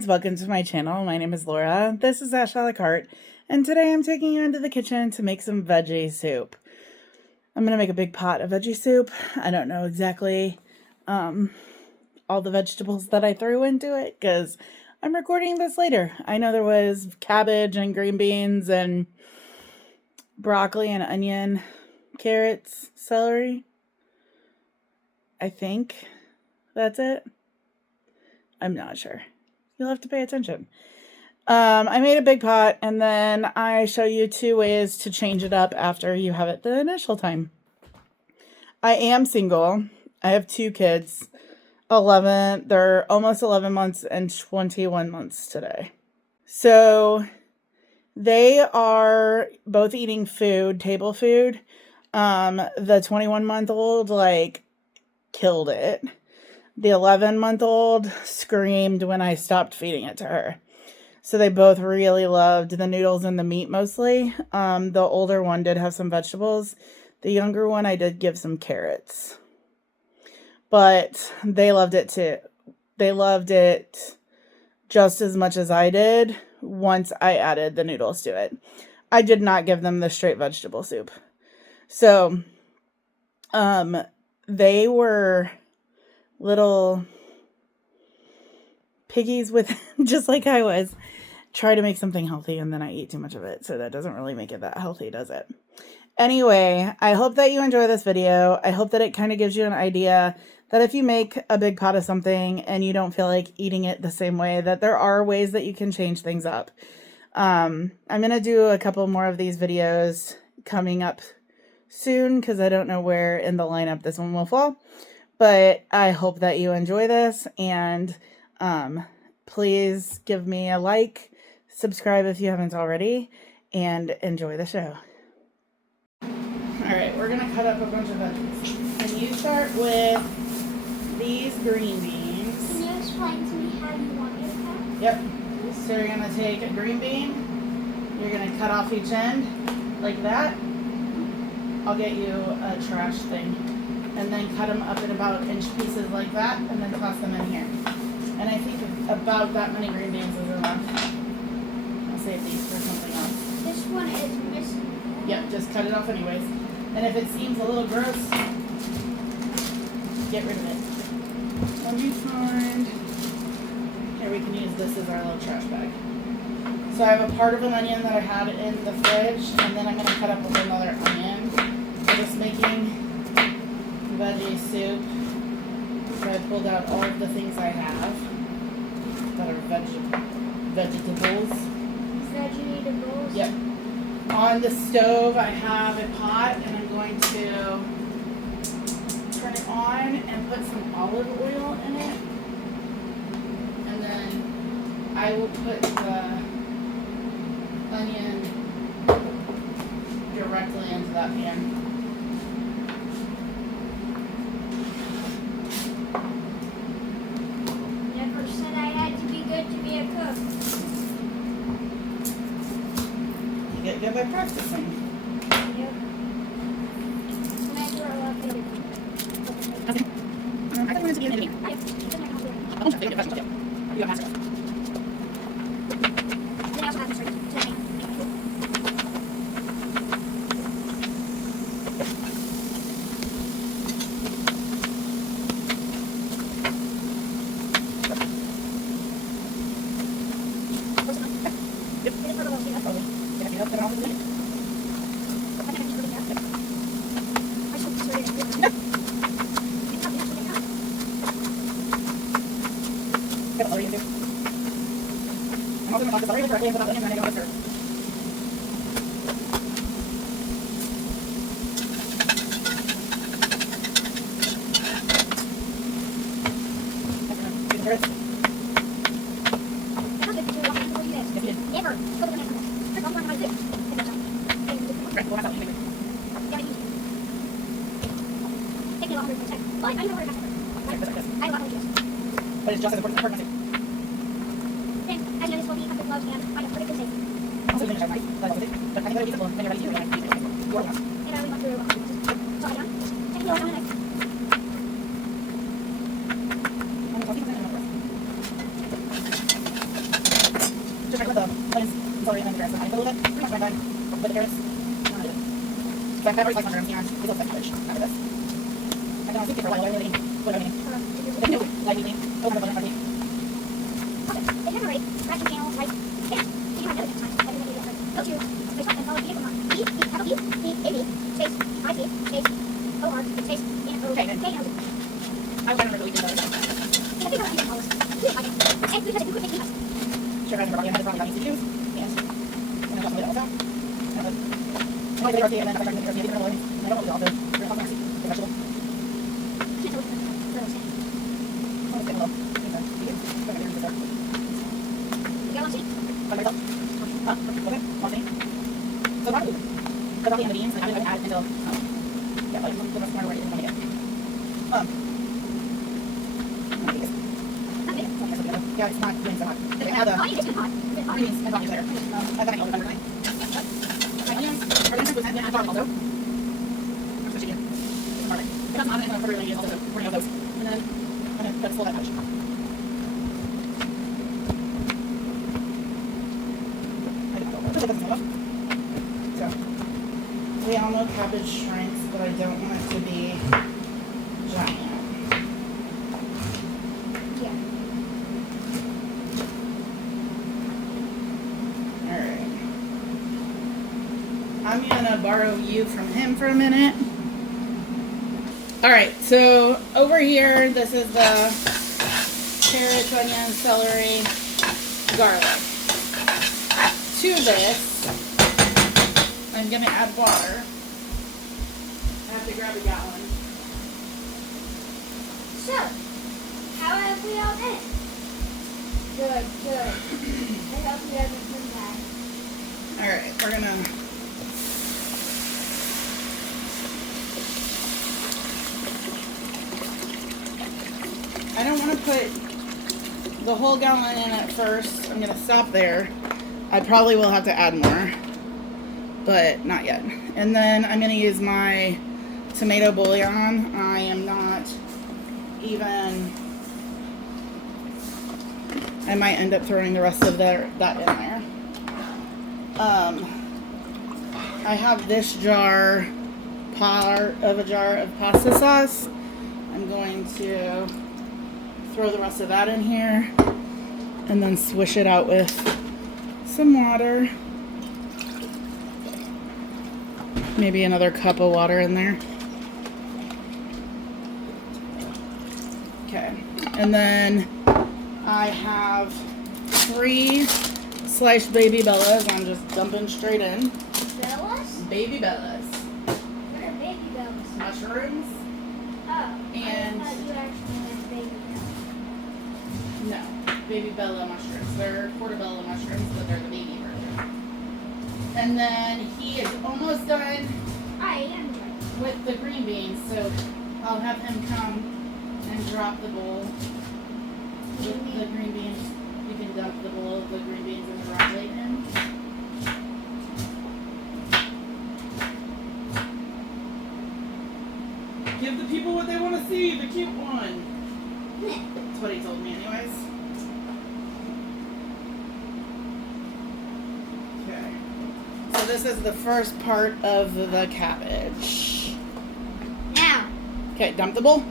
friends, welcome to my channel. My name is Laura. This is Ash a la carte, and today I'm taking you into the kitchen to make some veggie soup. I'm going to make a big pot of veggie soup. I don't know exactly all the vegetables that I threw into it because I'm recording this later. I know there was cabbage and green beans and broccoli and onion, carrots, celery. I think that's it. I'm not sure. You'll have to pay attention. I made a big pot, and then I show you 2 ways to change it up after you have it the initial time. I am single. I have 2 kids. They're almost 11 months and 21 months today. So they are both eating food, table food. The 21-month-old, killed it. The 11-month-old screamed when I stopped feeding it to her. So they both really loved the noodles and the meat mostly. The older one did have some vegetables. The younger one, I did give some carrots. But they loved it too. They loved it just as much as I did once I added the noodles to it. I did not give them the straight vegetable soup. So, they were little piggies with, just like I was, try to make something healthy and then I eat too much of it. So that doesn't really make it that healthy, does it? Anyway, I hope that you enjoy this video. I hope that it kind of gives you an idea that if you make a big pot of something and you don't feel like eating it the same way, that there are ways that you can change things up. I'm going to do a couple more of these videos coming up soon because I don't know where in the lineup this one will fall. But I hope that you enjoy this, and please give me a like, subscribe if you haven't already, and enjoy the show. Alright, we're going to cut up a bunch of veggies. And you start with these green beans. Can you explain to me how you want me to cut? Yep. So you're going to take a green bean, you're going to cut off each end like that. I'll get you a trash thing. And then cut them up in about inch pieces like that, and then toss them in here. And I think about that many green beans is enough. I'll save these for something else. This one is missing. Yep, just cut it off anyways. And if it seems a little gross, get rid of it. Let me find... Here, we can use this as our little trash bag. So I have a part of an onion that I had in the fridge, and then I'm going to cut up with another onion. I'm just making veggie soup. So I pulled out all of the things I have that are vegetables. Vegetables? Yep. On the stove I have a pot, and I'm going to turn it on and put some olive oil in it. And then I will put the onion directly into that pan. You get good by practicing. Yep. Can I throw up in? I thought you wanted to be an engineer. You have to. Then I also have this right. I'm also going to toss the celery directly into the onion, and then I go to serve. But it's just as important as the As you know, this will be a couple gloves and I got pretty good safe. Also, you're going to try right? But I think that'll be useful when you're ready to use it. Your glass. And I went through so I down. Take it on the knife. carrots, so I put a little bit, pretty much right done with the carrots. So I've already sliced mushrooms and we will set cabbage after this. I've been on soup for a while, I really what do I mean? There's no light evening. Oh, I'm going to Okay. If you're ready, scratch your channel, right? Yeah. So you have notes next time. Go to Facebook and follow Vegan Vermont. space, I-C, space, O-R, space, Okay, then. K-L. I was really good at that. Yeah, I think I'll follow us. And we just do quick things. Sure, I remember. I had probably needs to choose. Yes. And I got some also. And I did and then I started making the rolling. And I don't know what we all do. We're going to talk about the vegetable. Oh, it's hello. By myself. Okay. One thing. So probably. Because all the beans, like I would add it until, yeah, like the rest of my already is going to get. Yeah, it's not doing so hot. It had the beans and onions there. I got it all done tonight. Onions. We're going to put that in garlic also. That's what you do. Garlic. It doesn't matter. I'm going to put it in also. We're going to have those. And then I'm going to put a full that touch. We all know cabbage shrinks, but I don't want it to be giant. Yeah. Alright. I'm gonna borrow you from him for a minute. Alright, so over here, this is the carrots, onions, celery, garlic. To this, I'm going to add water. I have to grab a gallon. So, how have we all been? Good, good. I hope you haven't been bad. Alright, we're going to... I don't want to put the whole gallon in at first. I'm going to stop there. I probably will have to add more, but not yet. And then I'm going to use my tomato bouillon. I am not even... I might end up throwing the rest of that in there. I have this jar, part of a jar of pasta sauce. I'm going to throw the rest of that in here and then swish it out with some water. Maybe another cup of water in there. Okay. And then I have 3 sliced baby bellas. I'm just dumping straight in. Bellas? Baby bellas. What are baby bellas? Mushrooms. Oh, And- I thought you actually meant baby bellas. No, baby bella mushrooms. They're portobello mushrooms, but they're the baby version. And then he is almost done I am right. with the green beans, so I'll have him come and drop the bowl with the green beans. You can dump the bowl of the green beans and the broccoli in. Give the people what they want to see, the cute one. That's what he told me anyways. Okay. So this is the first part of the cabbage. Now, Okay, dump the bowl.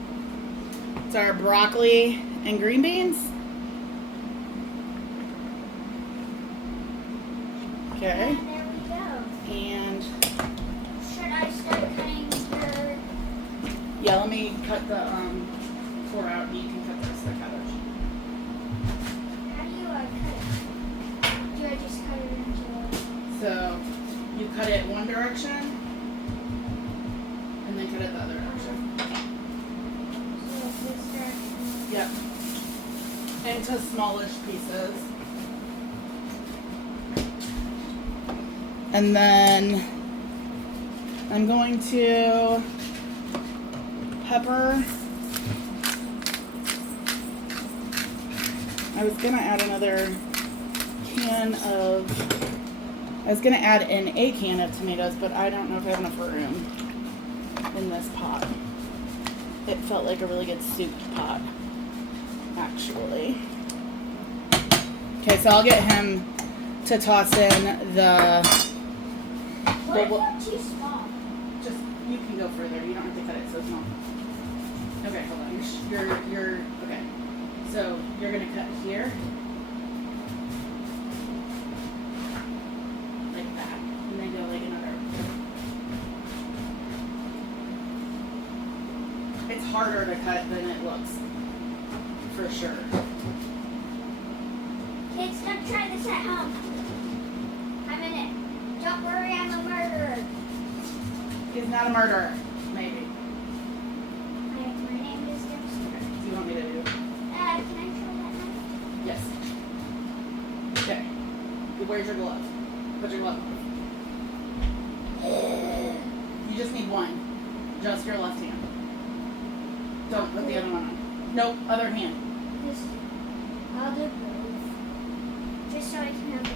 It's our broccoli and green beans. Okay. and there we go. And Should I start cutting your... yeah, let me cut the core out and you can cut the rest of the cabbage. How do you cut it? Do I just cut it into... So you cut it one direction and then cut it the other direction. So this direction? Yep. Into smallish pieces. And then I'm going to pepper. I was gonna add another can of, I was gonna add in a can of tomatoes, but I don't know if I have enough room in this pot. It felt like a really good soup pot, actually. Okay, so I'll get him to toss in the. What if they're too small? Just you can go further. You don't have to cut it so small. Okay, hold on. You're okay. So you're gonna cut here, like that, and then go like another. It's harder to cut than it looks, for sure. Kids, don't try this at home. I'm in it. Don't worry, I'm a murderer. He's not a murderer, maybe. My name is Dempsey. Okay. Do you want me to do? Can I try that knife? Yes. Okay. Where's your glove? Put your glove on. You just need one. Just your left hand. Don't put the other one on. Nope, other hand. This, I'll do both. Just so I can have it.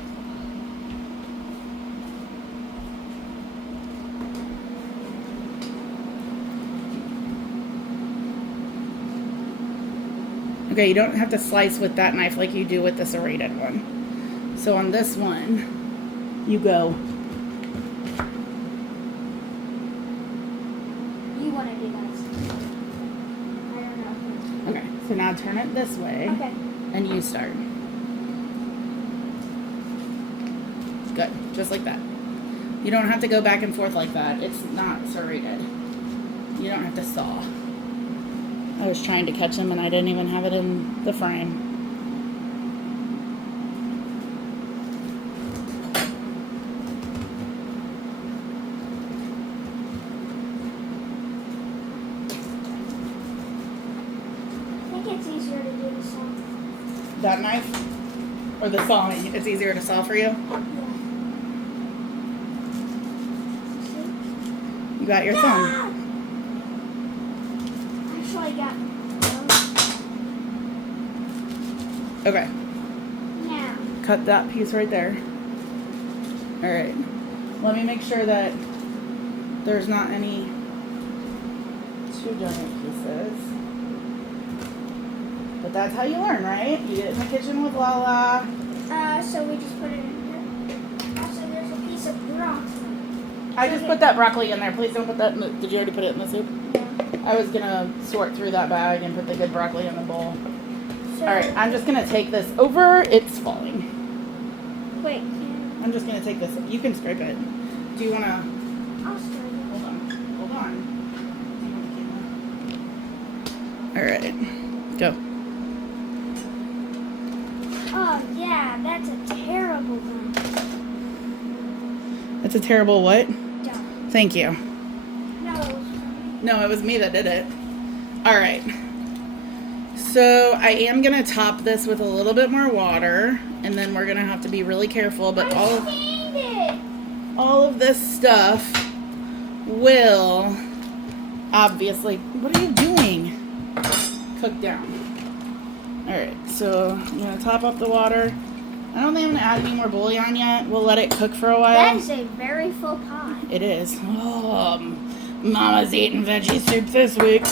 Okay, you don't have to slice with that knife like you do with the serrated one. So on this one, you go. You want to do that. I don't know. Okay, so now turn it this way. Okay. And you start. Good, just like that. You don't have to go back and forth like that. It's not serrated. You don't have to saw. I was trying to catch him and I didn't even have it in the frame. I think it's easier to do the saw. That knife? Or the sawing? It's easier to saw for you? Yeah. You got your See? thumb. Actually, I got Okay. now. Cut that piece right there. Alright. Let me make sure that there's not any two giant pieces. But that's how you learn, right? You get in the kitchen with Lala. So we just put it in here. Also, there's a piece of broccoli. I just put that broccoli in there. Please don't put that in the... Did you already put it in the soup? Yeah. I was gonna sort through that bag and put the good broccoli in the bowl. So, Alright, I'm just gonna take this over. It's falling. wait. I'm just gonna take this. You can scrape it. Do you wanna... I'll start it. Hold on. Hold on. Do you want the camera? Alright. Go. Oh, yeah, that's a terrible one. That's a terrible what? Dumb. Thank you. No. No, it was me that did it. Alright. So I am going to top this with a little bit more water. And then we're going to have to be really careful. But all of this stuff will obviously... What are you doing? Cook down. Alright, so I'm going to top up the water. I don't think I'm going to add any more bouillon yet. We'll let it cook for a while. That is a very full pot. It is. Oh, Mama's eating veggie soup this week.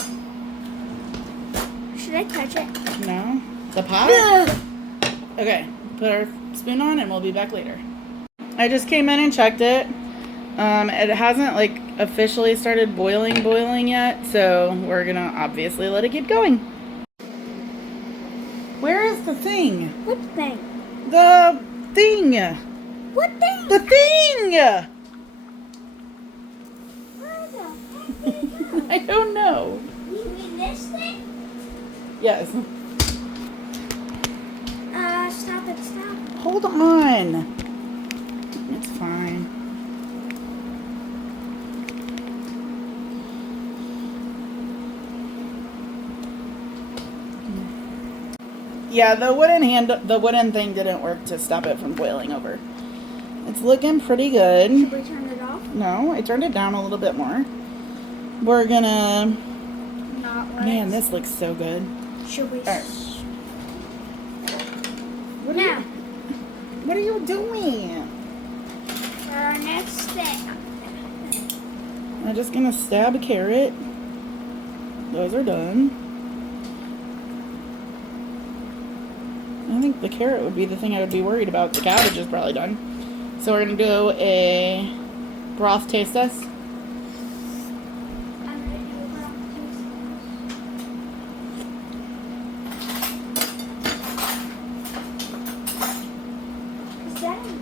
Should I touch it? No? The pot? Okay, put our spoon on and we'll be back later. I just came in and checked it. It hasn't like officially started boiling yet, so we're gonna obviously let it keep going. Where is the thing? What thing? The thing! What thing? The thing! Where the heck did it go? I don't know. You mean this thing? Yes. Stop it, stop. Hold on. It's fine. Yeah, the wooden thing didn't work to stop it from boiling over. It's looking pretty good. Should we turn it off? No, I turned it down a little bit more. We're gonna... Not let Man, it. this looks so good. Should we? Alright. Now, What are you doing? for our next thing. I'm just gonna stab a carrot. Those are done. And think the carrot would be the thing I would be worried about. The cabbage is probably done. So we're going to do a broth taste test. I'm gonna do a broth taste test. Is that in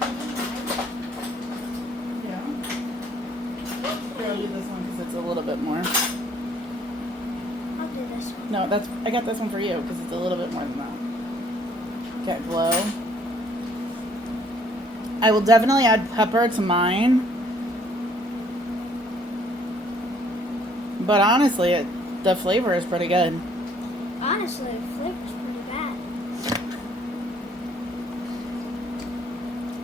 Yeah. Here, I'll do this one because it's a little bit more. I'll do this one. No, I got this one for you because it's a little bit more than that. Okay, glow. I will definitely add pepper to mine. But honestly, the flavor is pretty good. Honestly, the flavor's pretty bad.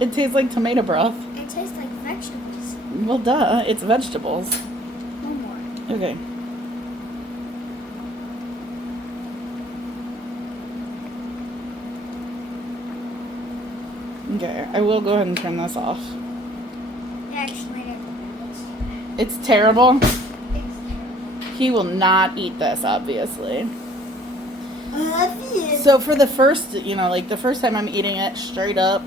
It tastes like tomato broth. It tastes like vegetables. Well, duh, it's vegetables. One more. Okay. Okay, I will go ahead and turn this off. Actually, It's terrible. it's terrible. He will not eat this, obviously. So for the first, like the first time I'm eating it straight up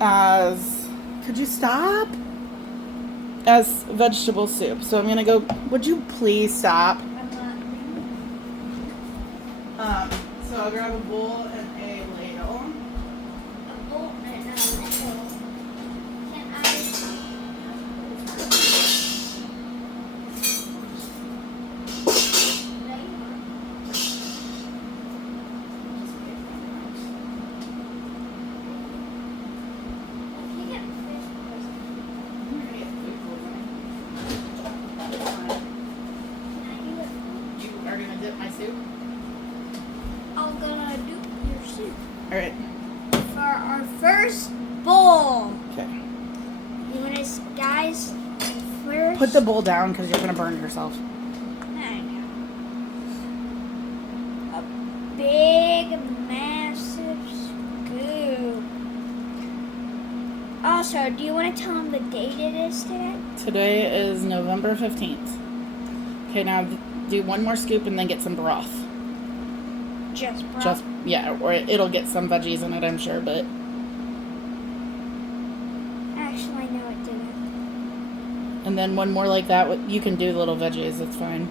as, could you stop? As vegetable soup. So I'm going to go, would you please stop? So I'll grab a bowl and a ladle. A bowl and a ladle. Can I? If you get fish poisoning, can I do it? You are going to dip my soup? I'm gonna do your soup Alright. for our first bowl. Okay. You wanna, guys, first. Put the bowl down because you're going to burn yourself. I know. A big, massive scoop. Also, do you want to tell them the date it is today? Today is November 15th. Okay, now do one more scoop and then get some broth. Just broth. Just, yeah, or it'll get some veggies in it, I'm sure, but Actually, no, it didn't. and then one more like that. You can do the little veggies, it's fine.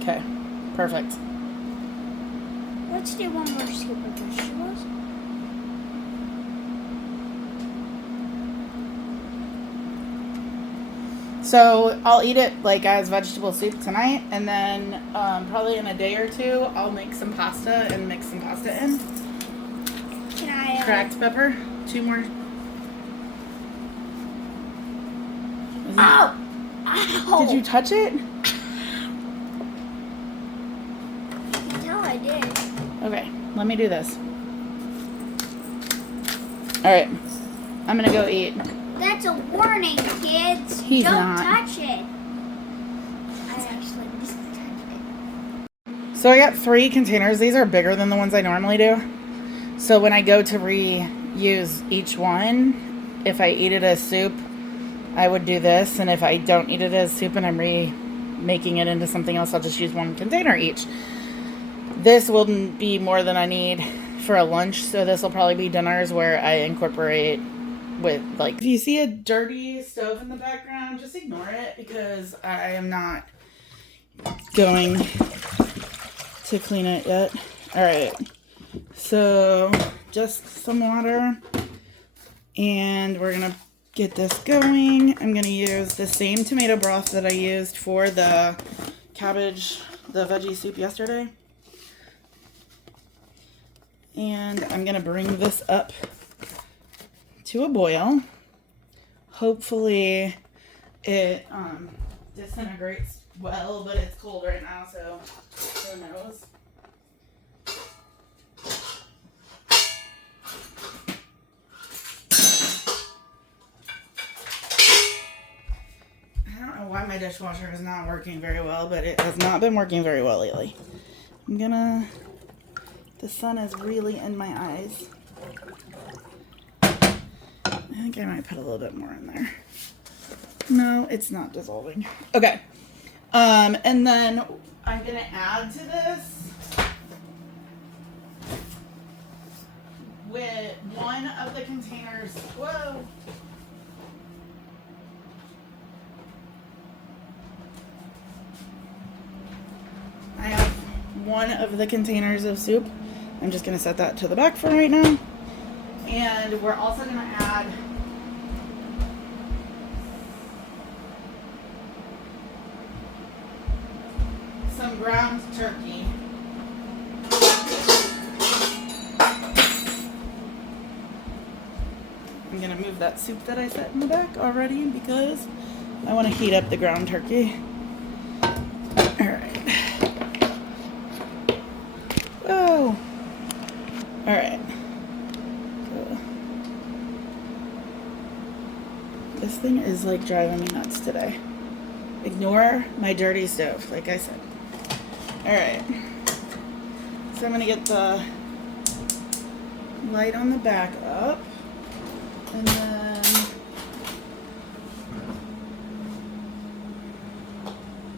Okay, perfect. Let's do one more scoop of vegetables. So I'll eat it like as vegetable soup tonight, and then probably in a day or two I'll make some pasta and mix some pasta in. Can I? Cracked pepper, 2 more. Oh! Ow! Did you touch it? No, I did. Okay, let me do this. Alright, I'm gonna go eat. That's a warning, kids. He's Don't not. touch it. I actually just touched it. So I got 3 containers. These are bigger than the ones I normally do. So when I go to reuse each one, if I eat it as soup, I would do this. And if I don't eat it as soup and I'm remaking it into something else, I'll just use 1 container each. This will be more than I need for a lunch. So this will probably be dinners where I incorporate with, like, if you see a dirty stove in the background, just ignore it because I am not going to clean it yet. All right, so just some water and we're gonna get this going. I'm gonna use the same tomato broth that I used for the cabbage, the veggie soup yesterday, and I'm gonna bring this up to a boil. Hopefully it disintegrates well, but it's cold right now, so who knows. I don't know why my dishwasher is not working very well, but it has not been working very well lately. The sun is really in my eyes. I think I might put a little bit more in there. No, it's not dissolving. Okay. And then I'm going to add to this with one of the containers. Whoa. I have one of the containers of soup. I'm just going to set that to the back for right now. And we're also going to add some ground turkey. I'm going to move that soup that I set in the back already because I want to heat up the ground turkey. Alright. Oh. Alright. Cool. This thing is like driving me nuts today. Ignore my dirty stove, like I said. Alright. So I'm going to get the light on the back up. And then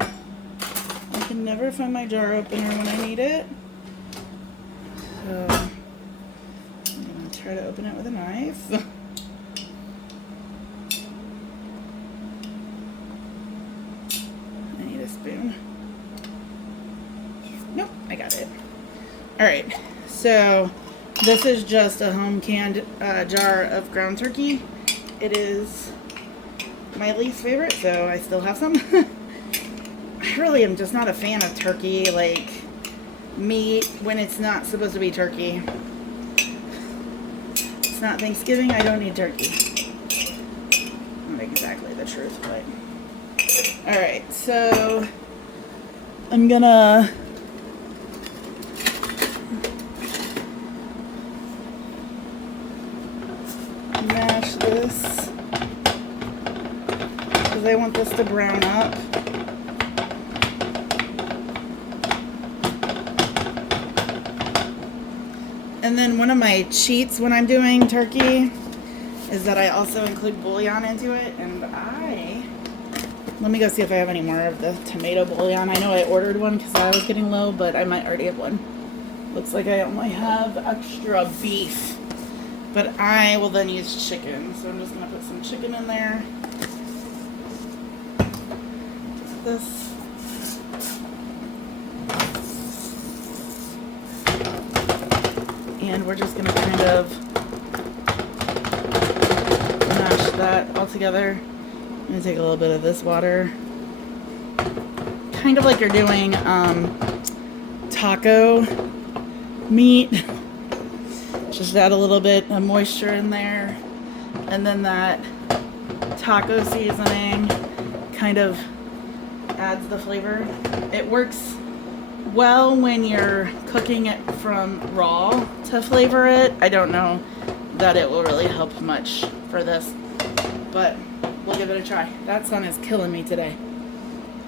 I can never find my jar opener when I need it. So I'm going to try to open it with a knife. I need a spoon. Nope, I got it. Alright, so this is just a home canned jar of ground turkey. It is my least favorite, so I still have some. I really am just not a fan of turkey, like meat when it's not supposed to be turkey. It's not Thanksgiving, I don't need turkey. Not exactly the truth, but. Alright, so I'm gonna mash this because I want this to brown up. And then one of my cheats when I'm doing turkey is that I also include bouillon into it, and let me go see if I have any more of the tomato bouillon. I know I ordered one because I was getting low, but I might already have one. Looks like I only have extra beef. But I will then use chicken. So I'm just going to put some chicken in there. Just this. And we're just going to kind of mash that all together. I'm going to take a little bit of this water. Kind of like you're doing taco meat. Just add a little bit of moisture in there. And then that taco seasoning kind of adds the flavor. It works well when you're cooking it from raw to flavor it. I don't know that it will really help much for this, but we'll give it a try. That sun is killing me today.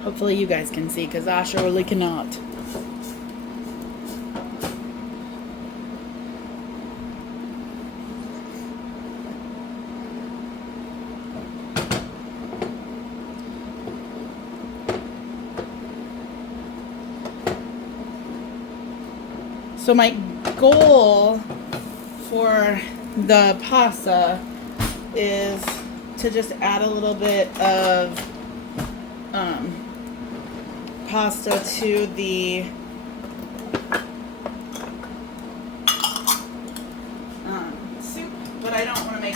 Hopefully you guys can see, because I surely cannot. So my goal for the pasta is to just add a little bit of pasta to the soup, but I don't want to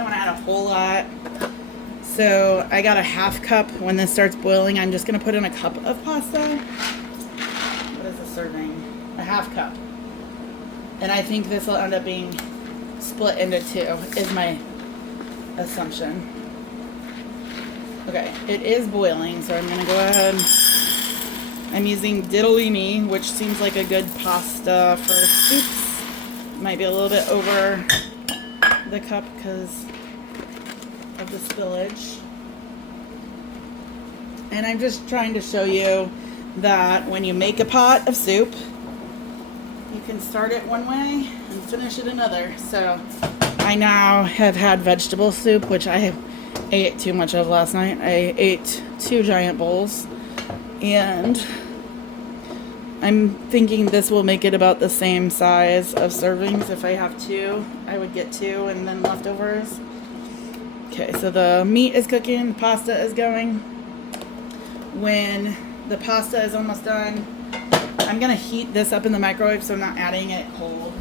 add a whole lot. So I got a half cup. When this starts boiling, I'm just going to put in a cup of pasta. What is a serving? A half cup. And I think this will end up being split into two, is my assumption. Okay, it is boiling, so I'm going to go ahead. I'm using ditalini, which seems like a good pasta for soups. Might be a little bit over the cup because of the spillage. And I'm just trying to show you that when you make a pot of soup, you can start it one way and finish it another. So I now have had vegetable soup, which I ate too much of last night. I ate 2 giant bowls, and I'm thinking this will make it about the same size of servings. If I have 2, I would get 2 and then leftovers. Okay, so the meat is cooking, the pasta is going. When the pasta is almost done, I'm gonna heat this up in the microwave so I'm not adding it cold.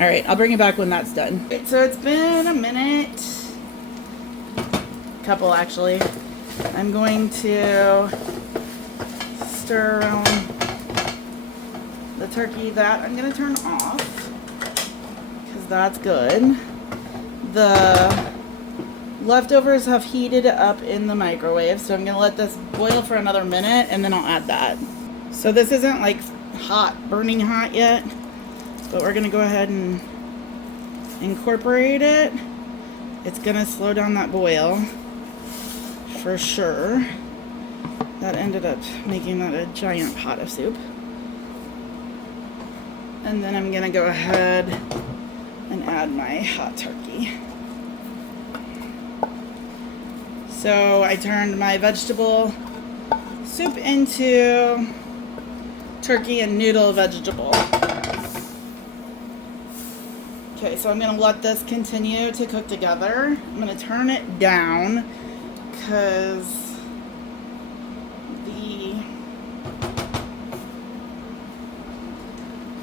All right, I'll bring it back when that's done. Right, so it's been a minute, couple actually. I'm going to stir around the turkey. That I'm gonna turn off because that's good. The leftovers have heated up in the microwave, so I'm gonna let this boil for another minute and then I'll add that. So this isn't like hot, burning hot yet, but we're gonna go ahead and incorporate it. It's gonna slow down that boil for sure. That ended up making that a giant pot of soup. And then I'm gonna go ahead and add my hot turkey. So I turned my vegetable soup into turkey and noodle vegetable. Okay, so I'm going to let this continue to cook together. I'm going to turn it down because the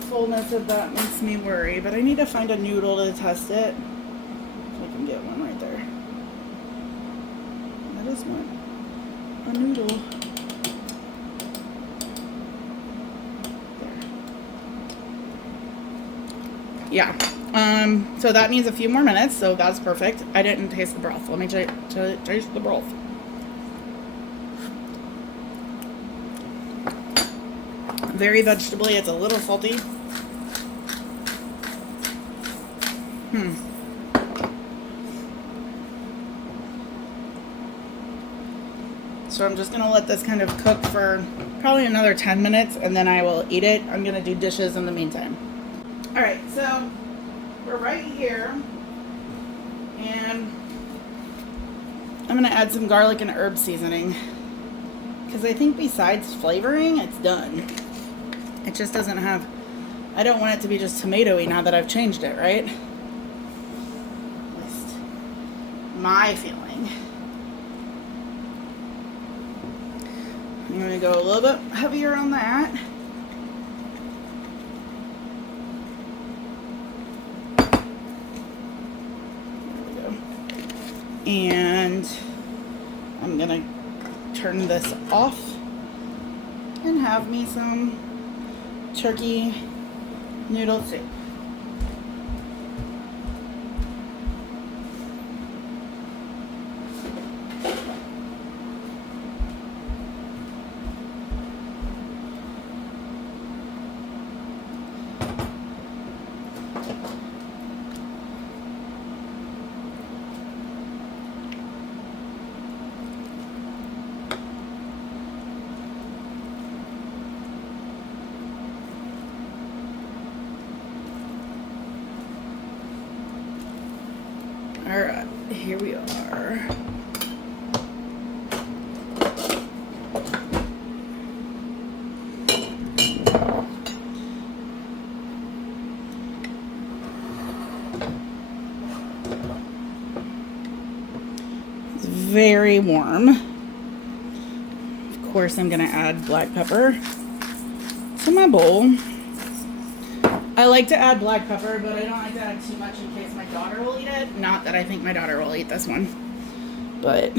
fullness of that makes me worry. But I need to find a noodle to test it. If I can get one right there. That is one. A noodle. There. Yeah. So that needs a few more minutes, so that's perfect. I didn't taste the broth. Let me taste the broth. Very vegetable-y. It's a little salty. So I'm just going to let this kind of cook for probably another 10 minutes, and then I will eat it. I'm going to do dishes in the meantime. All right, so we're right here, and I'm gonna add some garlic and herb seasoning because I think besides flavoring, it's done. It just doesn't have, I don't want it to be just tomatoey now that I've changed it, right? At least my feeling. I'm gonna go a little bit heavier on that. And I'm gonna turn this off and have me some turkey noodle soup. All right, here we are. It's very warm. Of course, I'm gonna add black pepper to my bowl. I like to add black pepper, but I don't like to add too much in case my daughter will eat it. Not that I think my daughter will eat this one, but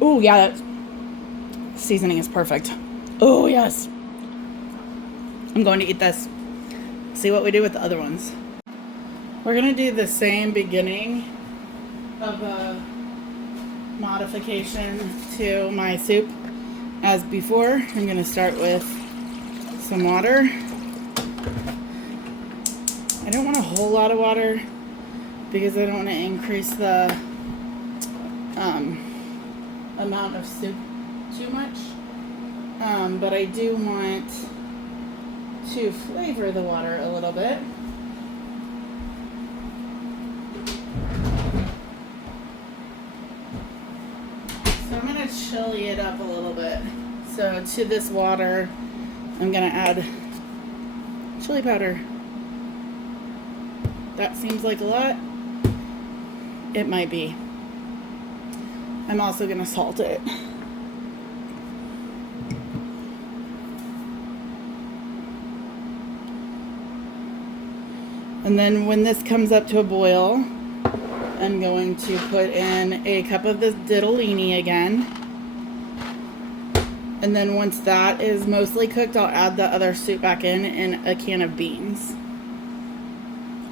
oh yeah, that seasoning is perfect. Oh yes. I'm going to eat this. See what we do with the other ones. We're gonna do the same beginning of a modification to my soup as before. I'm going to start with some water. I don't want a whole lot of water because I don't want to increase the amount of soup too much. But I do want to flavor the water a little bit. So I'm going to chili it up a little bit. So to this water, I'm going to add chili powder. That seems like a lot. It might be. I'm also going to salt it. And then when this comes up to a boil, I'm going to put in a cup of this ditalini again. And then once that is mostly cooked, I'll add the other soup back in a can of beans.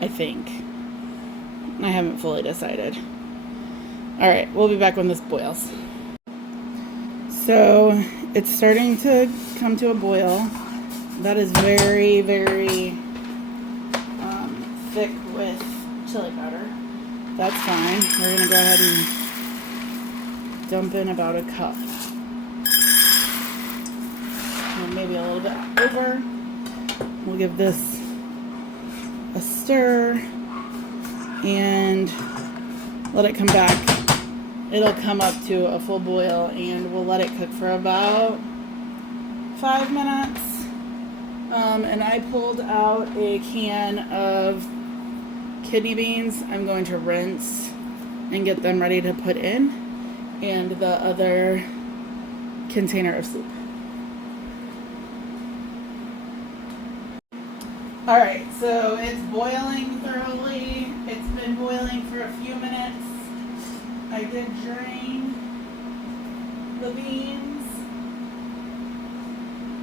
I think. I haven't fully decided. Alright, we'll be back when this boils. So, it's starting to come to a boil. That is very, very thick with chili powder. That's fine. We're going to go ahead and dump in about a cup. And maybe a little bit over. We'll give this a stir and let it come back. It'll come up to a full boil and we'll let it cook for about 5 minutes. And I pulled out a can of kidney beans. I'm going to rinse and get them ready to put in, and the other container of soup. Alright, so it's boiling thoroughly. It's been boiling for a few minutes. I did drain the beans.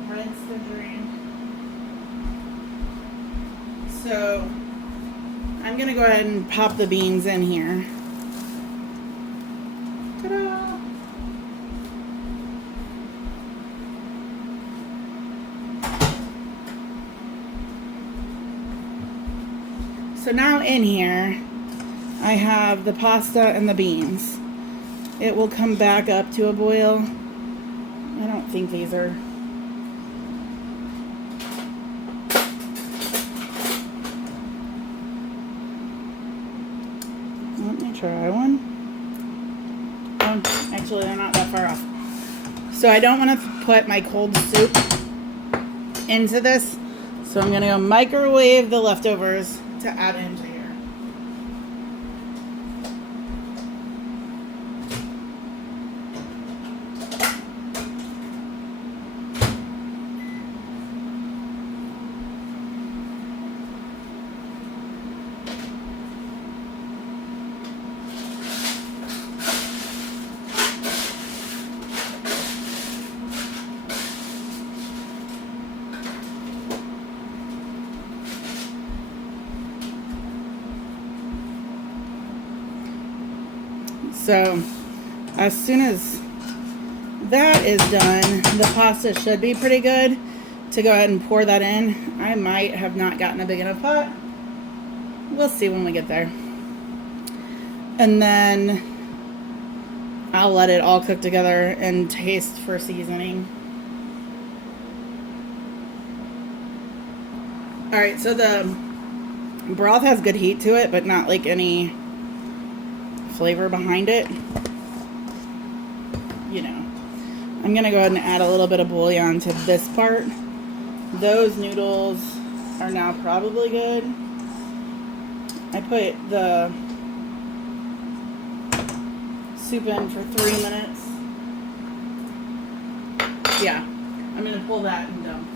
Rinsed and drained. So I'm going to go ahead and pop the beans in here. Ta-da! So now in here, I have the pasta and the beans. It will come back up to a boil. I don't think these are... Let me try one. Oh, actually, they're not that far off. So I don't want to put my cold soup into this. So I'm going to go microwave the leftovers to add into here. So as soon as that is done, the pasta should be pretty good to go ahead and pour that in. I might have not gotten a big enough pot. We'll see when we get there. And then I'll let it all cook together and taste for seasoning. Alright, so the broth has good heat to it, but not like any flavor behind it. You know. I'm going to go ahead and add a little bit of bouillon to this part. Those noodles are now probably good. I put the soup in for 3 minutes. Yeah, I'm going to pull that and dump.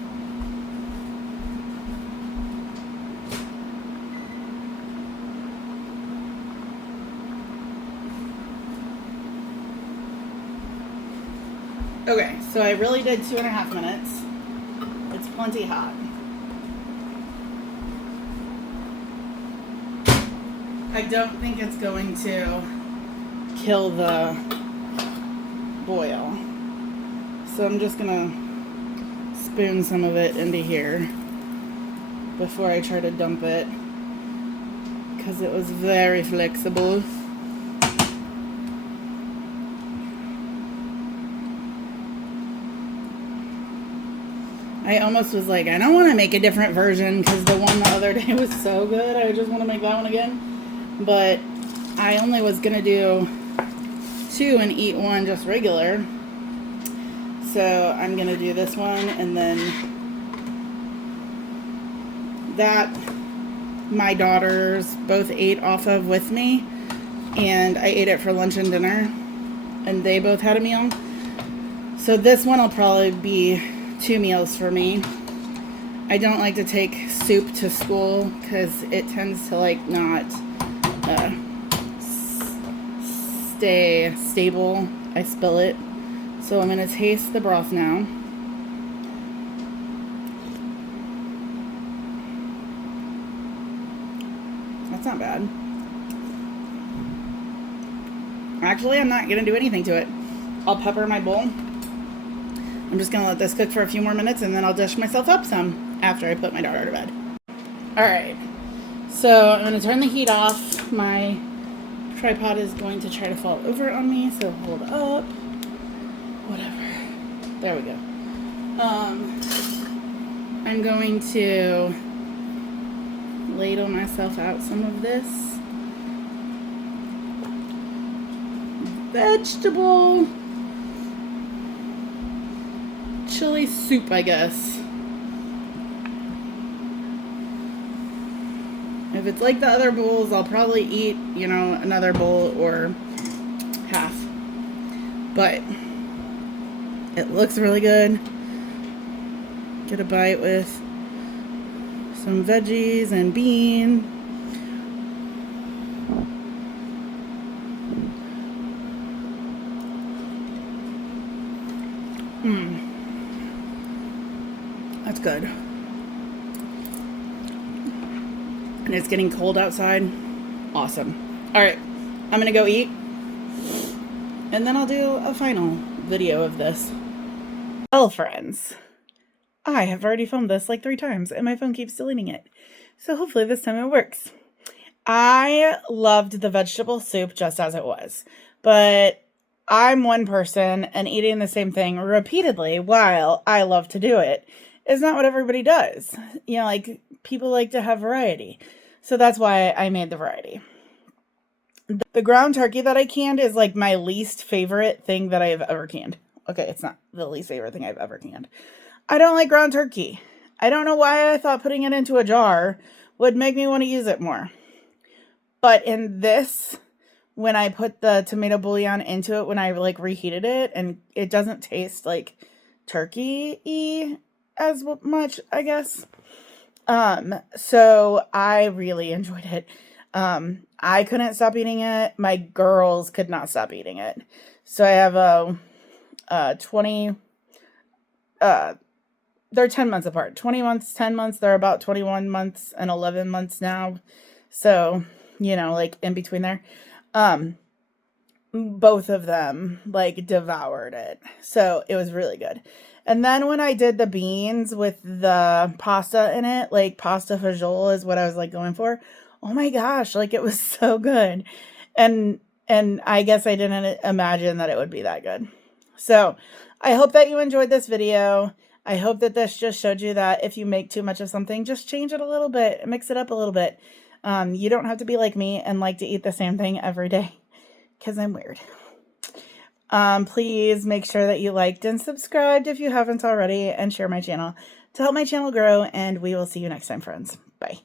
Okay, so I really did 2.5 minutes. It's plenty hot. I don't think it's going to kill the boil. So I'm just gonna spoon some of it into here before I try to dump it, because it was very flexible. I almost was like, I don't want to make a different version because the one the other day was so good. I just want to make that one again. But I only was going to do 2 and eat 1 just regular. So I'm going to do this one, and then that my daughters both ate off of with me. And I ate it for lunch and dinner. And they both had a meal. So this one will probably be 2 meals for me. I don't like to take soup to school because it tends to like not stay stable. I spill it. So I'm going to taste the broth now. That's not bad. Actually, I'm not going to do anything to it. I'll pepper my bowl. I'm just going to let this cook for a few more minutes, and then I'll dish myself up some after I put my daughter to bed. Alright, so I'm going to turn the heat off. My tripod is going to try to fall over on me, so hold up. Whatever. There we go. I'm going to ladle myself out some of this vegetable chili soup, I guess. If it's like the other bowls, I'll probably eat, you know, another bowl or half. But it looks really good. Get a bite with some veggies and bean. That's good. And it's getting cold outside. Awesome. Alright, I'm gonna go eat. And then I'll do a final video of this. Well, friends, I have already filmed this like 3 times and my phone keeps deleting it. So hopefully this time it works. I loved the vegetable soup just as it was. But I'm one person, and eating the same thing repeatedly while I love to do it is not what everybody does. You know, like, people like to have variety. So that's why I made the variety. The ground turkey that I canned is like my least favorite thing that I have ever canned. Okay, it's not the least favorite thing I've ever canned. I don't like ground turkey. I don't know why I thought putting it into a jar would make me want to use it more. But in this, when I put the tomato bouillon into it, when I like reheated it, and it doesn't taste like turkey-y as much, I guess. So I really enjoyed it. I couldn't stop eating it. My girls could not stop eating it. So I have they're 10 months apart. 20 months, 10 months. They're about 21 months and 11 months now. So, you know, like in between there. Both of them like devoured it. So it was really good. And then when I did the beans with the pasta in it, like pasta fagioli is what I was like going for. Oh my gosh, like it was so good. And I guess I didn't imagine that it would be that good. So I hope that you enjoyed this video. I hope that this just showed you that if you make too much of something, just change it a little bit, mix it up a little bit. You don't have to be like me and like to eat the same thing every day, because I'm weird. Please make sure that you liked and subscribed if you haven't already, and share my channel to help my channel grow, and we will see you next time, friends. Bye.